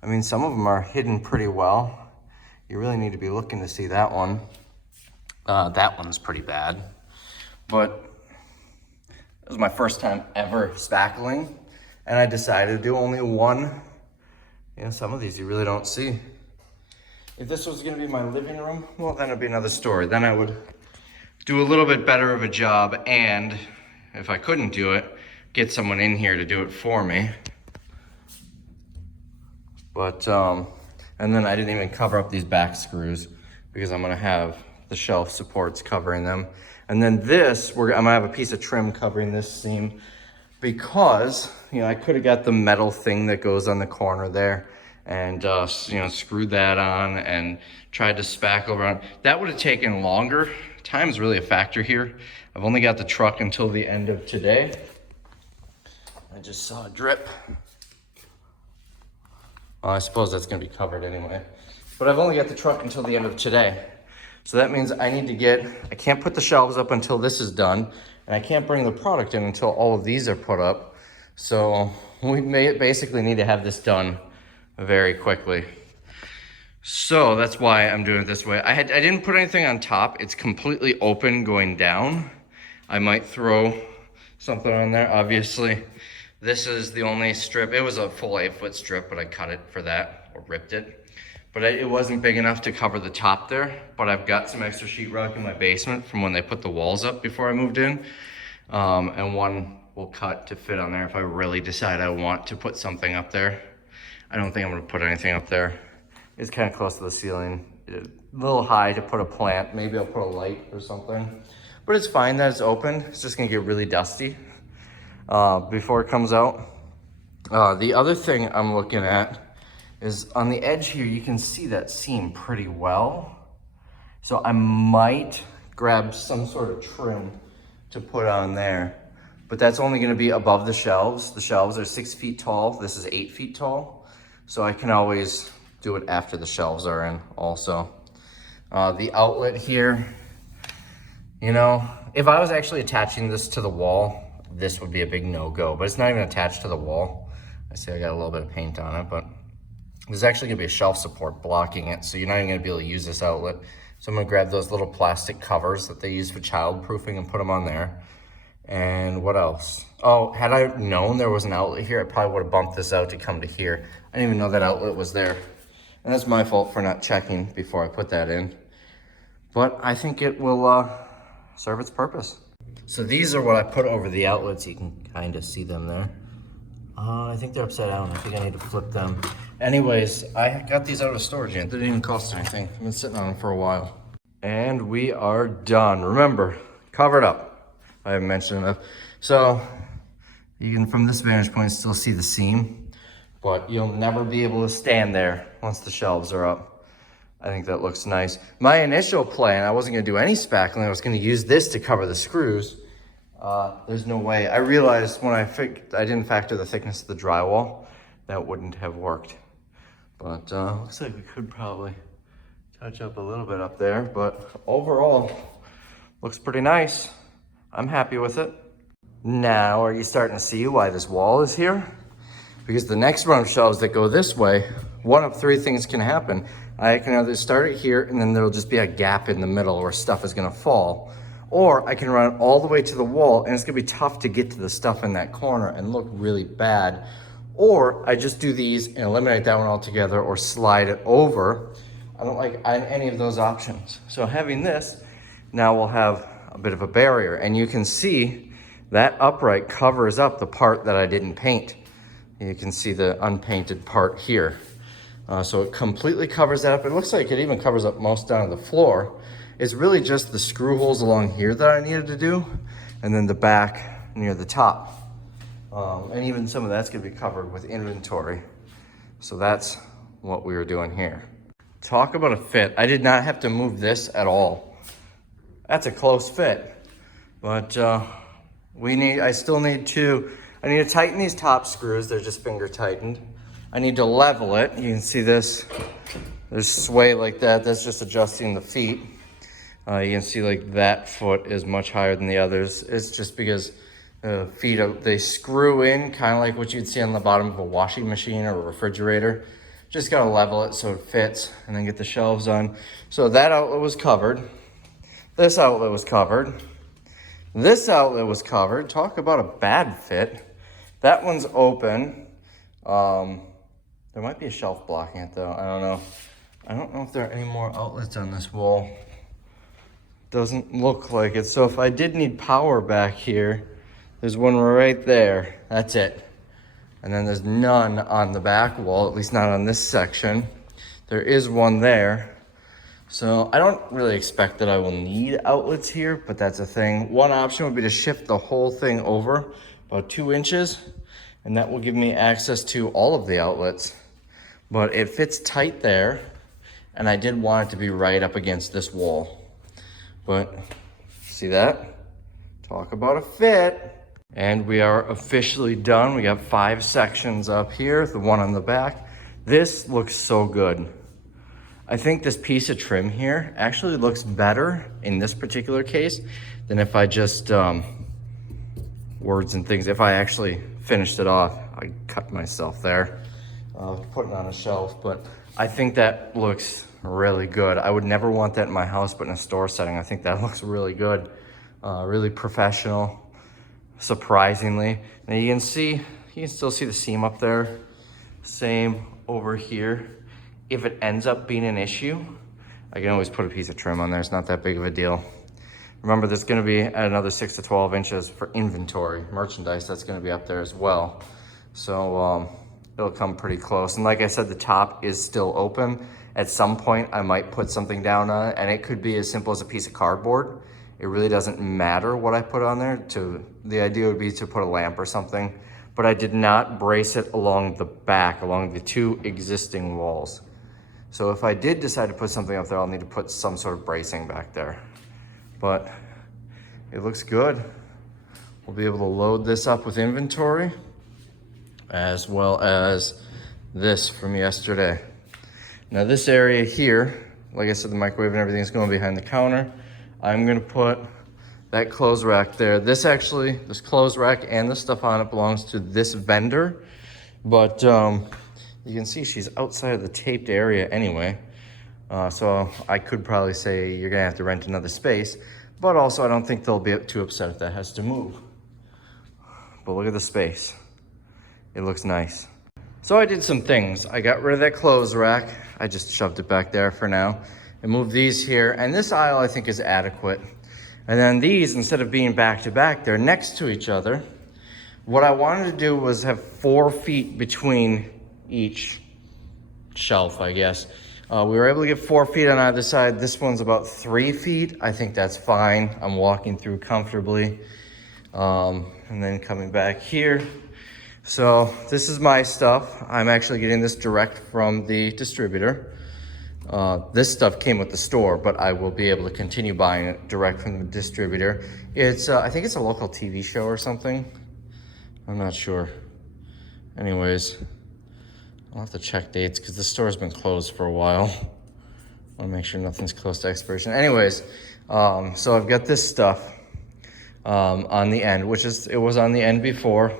I mean, some of them are hidden pretty well. You really need to be looking to see that one. That one's pretty bad. But it was my first time ever spackling, and I decided to do only one. You know, some of these you really don't see. If this was gonna be my living room, well, then it'd be another story. Then I would do a little bit better of a job, and if I couldn't do it, get someone in here to do it for me. But, and then I didn't even cover up these back screws because I'm gonna have the shelf supports covering them. And then this, I'm gonna have a piece of trim covering this seam because, you know, I could have got the metal thing that goes on the corner there and, you know, screwed that on and tried to spackle around. That would have taken longer. Time's really a factor here. I've only got the truck until the end of today. I just saw a drip. Well, I suppose that's gonna be covered anyway. But I've only got the truck until the end of today. So that means I can't put the shelves up until this is done, and I can't bring the product in until all of these are put up. So we basically need to have this done very quickly. So that's why I'm doing it this way. I didn't put anything on top. It's completely open going down. I might throw something on there, obviously. This is the only strip. It was a full 8-foot strip, but I cut it for that, or ripped it. But it wasn't big enough to cover the top there. But I've got some extra sheetrock in my basement from when they put the walls up before I moved in. And one will cut to fit on there if I really decide I want to put something up there. I don't think I'm gonna put anything up there. It's kind of close to the ceiling. A little high to put a plant. Maybe I'll put a light or something. But it's fine that it's open. It's just gonna get really dusty before it comes out. The other thing I'm looking at is on the edge here, you can see that seam pretty well. So I might grab some sort of trim to put on there, but that's only gonna be above the shelves. The shelves are 6 feet tall. This is 8 feet tall. So I can always do it after the shelves are in also. The outlet here, you know, if I was actually attaching this to the wall, this would be a big no-go, but it's not even attached to the wall. I see I got a little bit of paint on it, but there's actually gonna be a shelf support blocking it, so you're not even gonna be able to use this outlet. So I'm gonna grab those little plastic covers that they use for childproofing and put them on there. And what else? Oh, had I known there was an outlet here, I probably would have bumped this out to come to here. I didn't even know that outlet was there. And that's my fault for not checking before I put that in. But I think it will serve its purpose. So these are what I put over the outlets. You can kind of see them there. I think they're upside down. I think I need to flip them. Anyways, I got these out of storage unit. They didn't even cost anything. I've been sitting on them for a while. And we are done. Remember, covered up. I haven't mentioned enough. So you can, from this vantage point, still see the seam, but you'll never be able to stand there once the shelves are up. I think that looks nice. My initial plan, I wasn't gonna do any spackling. I was gonna use this to cover the screws. There's no way. I realized when I didn't factor the thickness of the drywall, that wouldn't have worked. But looks like we could probably touch up a little bit up there, but overall, looks pretty nice. I'm happy with it. Now, are you starting to see why this wall is here? Because the next run of shelves that go this way, one of three things can happen. I can either start it here and then there'll just be a gap in the middle where stuff is gonna fall. Or I can run it all the way to the wall and it's gonna be tough to get to the stuff in that corner and look really bad. Or I just do these and eliminate that one altogether or slide it over. I don't like any of those options. So having this, now we'll have a bit of a barrier, and you can see that upright covers up the part that I didn't paint. You can see the unpainted part here. So it completely covers that up. It looks like it even covers up most down to the floor. It's really just the screw holes along here that I needed to do, and then the back near the top. And even some of that's gonna be covered with inventory. So that's what we were doing here. Talk about a fit. I did not have to move this at all. That's a close fit, but I need to tighten these top screws. They're just finger tightened. I need to level it. You can see this, there's sway like that. That's just adjusting the feet. You can see like that foot is much higher than the others. It's just because the feet, they screw in kind of like what you'd see on the bottom of a washing machine or a refrigerator. Just gotta level it so it fits and then get the shelves on. So that outlet was covered. This outlet was covered. This outlet was covered. Talk about a bad fit. That one's open. There might be a shelf blocking it though. I don't know. I don't know if there are any more outlets on this wall. Doesn't look like it. So if I did need power back here, there's one right there. That's it. And then there's none on the back wall, at least not on this section. There is one there. So I don't really expect that I will need outlets here, but that's a thing. One option would be to shift the whole thing over about 2 inches, and that will give me access to all of the outlets. But it fits tight there, and I did want it to be right up against this wall. But see that? Talk about a fit. And we are officially done. We got 5 sections up here, the one on the back. This looks so good. I think this piece of trim here actually looks better in this particular case than if I just, words and things, if I actually finished it off. I cut myself there, putting on a shelf, but I think that looks really good. I would never want that in my house, but in a store setting, I think that looks really good, really professional. Surprisingly. Now you can still see the seam up there. Same over here. If it ends up being an issue, I can always put a piece of trim on there. It's not that big of a deal. Remember, there's gonna be at another 6 to 12 inches for inventory, merchandise that's gonna be up there as well. So it'll come pretty close. And like I said, the top is still open. At some point, I might put something down on it, and it could be as simple as a piece of cardboard. It really doesn't matter what I put on there. The idea would be to put a lamp or something, but I did not brace it along the back, along the 2 existing walls. So if I did decide to put something up there, I'll need to put some sort of bracing back there. But it looks good. We'll be able to load this up with inventory, as well as this from yesterday. Now this area here, like I said, the microwave and everything's going behind the counter. I'm gonna put that clothes rack there. This clothes rack and the stuff on it belongs to this vendor, but you can see she's outside of the taped area anyway. So I could probably say you're gonna have to rent another space, but also I don't think they'll be too upset if that has to move. But look at the space. It looks nice. So I did some things. I got rid of that clothes rack. I just shoved it back there for now. And move these here, and this aisle I think is adequate. And then these, instead of being back to back, they're next to each other. What I wanted to do was have 4 feet between each shelf, I guess. We were able to get 4 feet on either side. This one's about 3 feet. I think that's fine. I'm walking through comfortably. And then coming back here. So this is my stuff. I'm actually getting this direct from the distributor. This stuff came with the store, but I will be able to continue buying it direct from the distributor. It's, I think it's a local TV show or something. I'm not sure. Anyways, I'll have to check dates because the store's been closed for a while. I want to make sure nothing's close to expiration. Anyways, so I've got this stuff on the end, it was on the end before.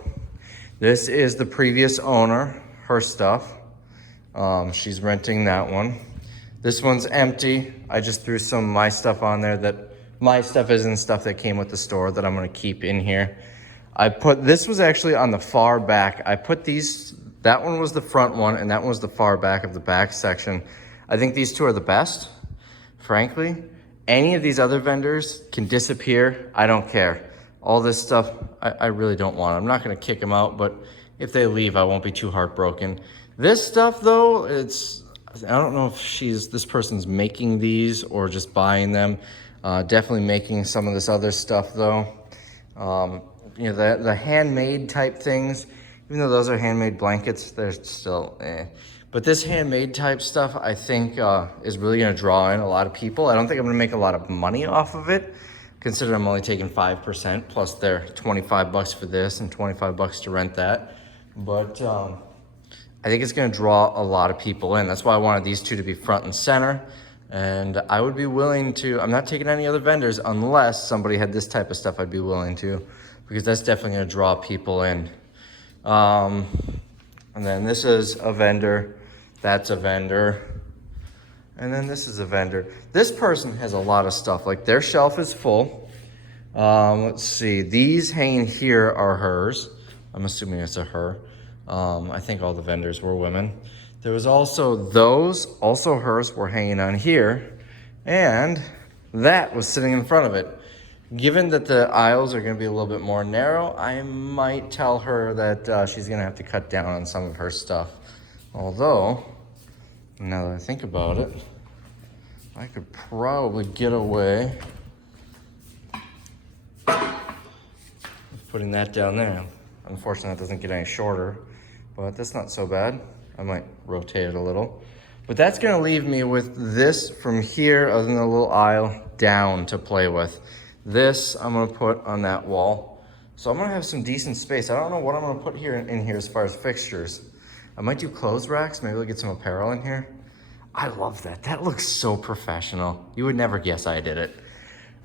This is the previous owner, her stuff. She's renting that one. This one's empty. I just threw some of my stuff on there my stuff isn't stuff that came with the store that I'm gonna keep in here. This was actually on the far back. I put these, that one was the front one and that one was the far back of the back section. I think these two are the best, frankly. Any of these other vendors can disappear. I don't care. All this stuff, I really don't want. I'm not gonna kick them out, but if they leave, I won't be too heartbroken. This stuff though, I don't know if this person's making these or just buying them. Definitely making some of this other stuff though. You know, the handmade type things, even though those are handmade blankets, they're still eh. But this handmade type stuff, I think is really gonna draw in a lot of people. I don't think I'm gonna make a lot of money off of it, considering I'm only taking 5%, plus they're 25 bucks for this and 25 bucks to rent that. But I think it's gonna draw a lot of people in. That's why I wanted these two to be front and center. And I would be willing to, I'm not taking any other vendors unless somebody had this type of stuff, I'd be willing to, because that's definitely gonna draw people in. And then this is a vendor, that's a vendor. And then this is a vendor. This person has a lot of stuff, like their shelf is full. Let's see, these hanging here are hers. I'm assuming it's a her. I think all the vendors were women. There was also those, also hers, were hanging on here. And that was sitting in front of it. Given that the aisles are gonna be a little bit more narrow, I might tell her that she's gonna have to cut down on some of her stuff. Although, now that I think about it, I could probably get away with putting that down there. Unfortunately, that doesn't get any shorter, but that's not so bad. I might rotate it a little. But that's gonna leave me with this from here, other than the little aisle, down to play with. This I'm gonna put on that wall. So I'm gonna have some decent space. I don't know what I'm gonna put here in here as far as fixtures. I might do clothes racks, maybe we'll get some apparel in here. I love that. That looks so professional. You would never guess I did it.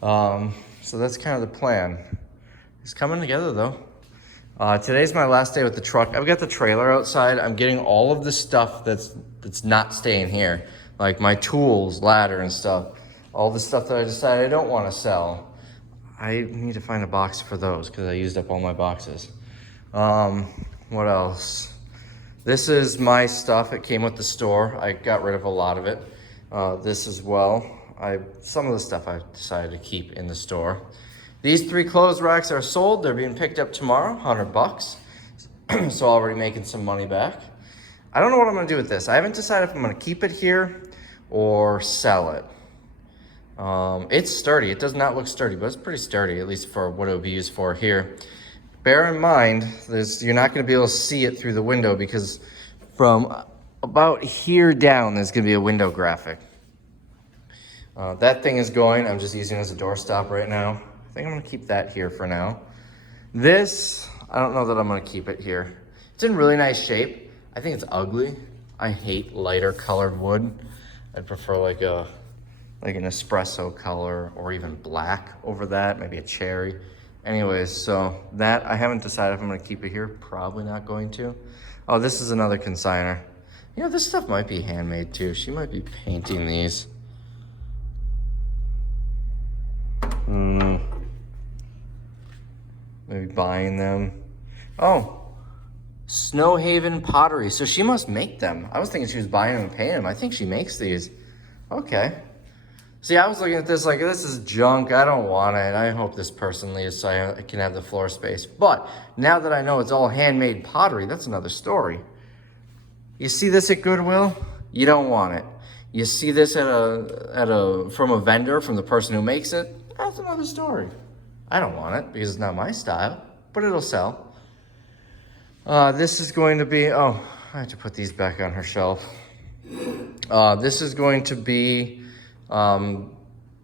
So that's kind of the plan. It's coming together though. Today's my last day with the truck. I've got the trailer outside. I'm getting all of the stuff that's not staying here. Like my tools, ladder and stuff. All the stuff that I decided I don't want to sell. I need to find a box for those because I used up all my boxes. What else? This is my stuff. It came with the store. I got rid of a lot of it. This as well. Some of the stuff I decided to keep in the store. These 3 clothes racks are sold. They're being picked up tomorrow, 100 bucks. So already making some money back. I don't know what I'm gonna do with this. I haven't decided if I'm gonna keep it here or sell it. It's sturdy. It does not look sturdy, but it's pretty sturdy, at least for what it would be used for here. Bear in mind, you're not gonna be able to see it through the window because from about here down, there's gonna be a window graphic. That thing is going. I'm just using it as a doorstop right now. I think I'm gonna keep that here for now. This, I don't know that I'm gonna keep it here. It's in really nice shape. I think it's ugly. I hate lighter colored wood. I'd prefer like an espresso color or even black over that, maybe a cherry. Anyways, so that, I haven't decided if I'm gonna keep it here. Probably not going to. Oh, this is another consignor. You know, this stuff might be handmade too. She might be painting these. Maybe buying them. Oh, Snowhaven Pottery. So she must make them. I was thinking she was buying them and paying them. I think she makes these. Okay. See, I was looking at this like, this is junk. I don't want it. I hope this person leaves so I can have the floor space. But now that I know it's all handmade pottery, that's another story. You see this at Goodwill? You don't want it. You see this from a vendor, from the person who makes it? That's another story. I don't want it because it's not my style, but it'll sell. This is going to be, oh, I have to put these back on her shelf. This is going to be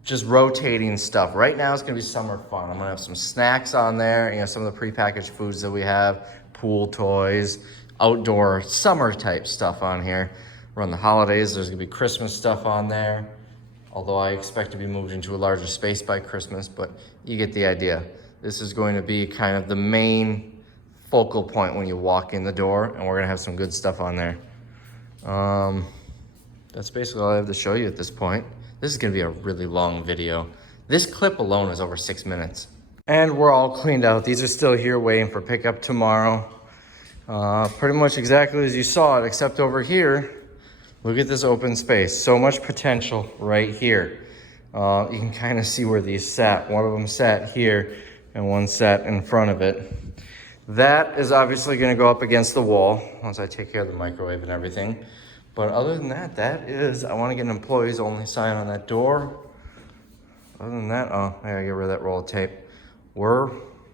just rotating stuff. Right now it's gonna be summer fun. I'm gonna have some snacks on there, you know, some of the prepackaged foods that we have, pool toys, outdoor summer type stuff on here. Around the holidays, there's gonna be Christmas stuff on there. Although I expect to be moved into a larger space by Christmas, but you get the idea. This is going to be kind of the main focal point when you walk in the door, and we're gonna have some good stuff on there. That's basically all I have to show you at this point. This is gonna be a really long video. This clip alone is over 6 minutes. And we're all cleaned out. These are still here waiting for pickup tomorrow. Pretty much exactly as you saw it, except over here, look at this open space. So much potential right here. You can kind of see where these sat. One of them sat here and one sat in front of it. That is obviously gonna go up against the wall once I take care of the microwave and everything. But other than that, I want to get an employees only sign on that door. Other than that, oh, I gotta get rid of that roll of tape. We're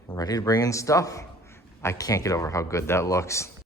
ready to bring in stuff. I can't get over how good that looks.